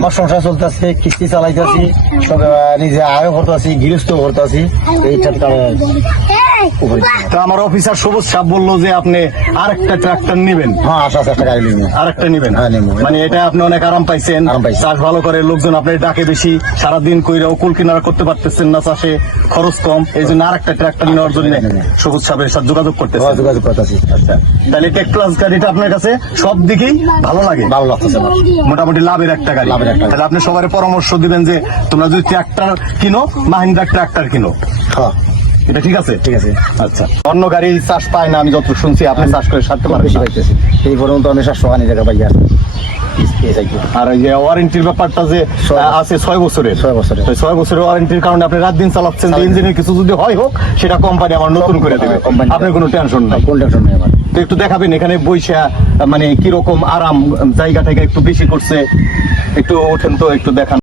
আমার সংসার চলতেছে, কিস্তি চালাইতেছি, সব নিজে আয় করতেছি, গৃহস্থ করতেছি, এইটার কারণে তো আমার অফিসার সবুজ সাহেব বললো যে আপনি আরেকটা ট্রাক্টর নিবেন। হ্যাঁ, আচ্ছা একটা গাড়ি নিবো। আরেকটা নিবেন? হ্যাঁ, নেবো। মানে এটা আপনি অনেক আরাম পাইছেন, আরাম পাইছি। চাষ ভালো করে, লোকজন আপনার ডাকে বেশি, সারাদিন কইরাও কুল কিনারা করতে পারতেছেন না, চাষে খরচ কম, এই জন্য আরেকটা ট্রাক্টর নেওয়ার জন্য সবুজ সাহেবের সাথে যোগাযোগ করতেছেন। যোগাযোগ করতেছি। আচ্ছা, তাহলে টেক প্লাস গাড়িটা আপনার কাছে সব দিকেই ভালো লাগে? ভালো লাগতেছে আমার। মোটামুটি লাভের একটা গাড়ি। লাভের একটা গাড়ি। তাহলে আপনি সবার পরামর্শ দিবেন যে তোমরা যদি ট্রাক্টর কিনো, মাহিন্দ্রা ট্রাক্টর কিনো। হ্যাঁ, এটা ঠিক আছে? ঠিক আছে। আচ্ছা, অন্য গাড়ি চাষ পায় না, আমি যত শুনছি আপনি চাষ করে সারতে পারেন বেশি না। পাইতেছি, এই পর্যন্ত আমি 700 টাকা পাই আর আর এই যে ওয়ারেন্টির ব্যাপারটা যে আছে 6 বছরের, 6 বছরের। 6 বছরের ওয়ারেন্টির কারণে আপনি রাত দিন চালাচ্ছেন, ইঞ্জিনের কিছু যদি হয় হোক সেটা কোম্পানি আমার নতুন করে দেবে, কোম্পানি আপনার কোনো টেনশন নাই। কোন টেনশন নেই আমার। তো একটু দেখাবেন এখানে বইসা, মানে কিরকম আরাম, জায়গা থেকে একটু বেশি করছে, একটু ওঠেন তো একটু দেখান।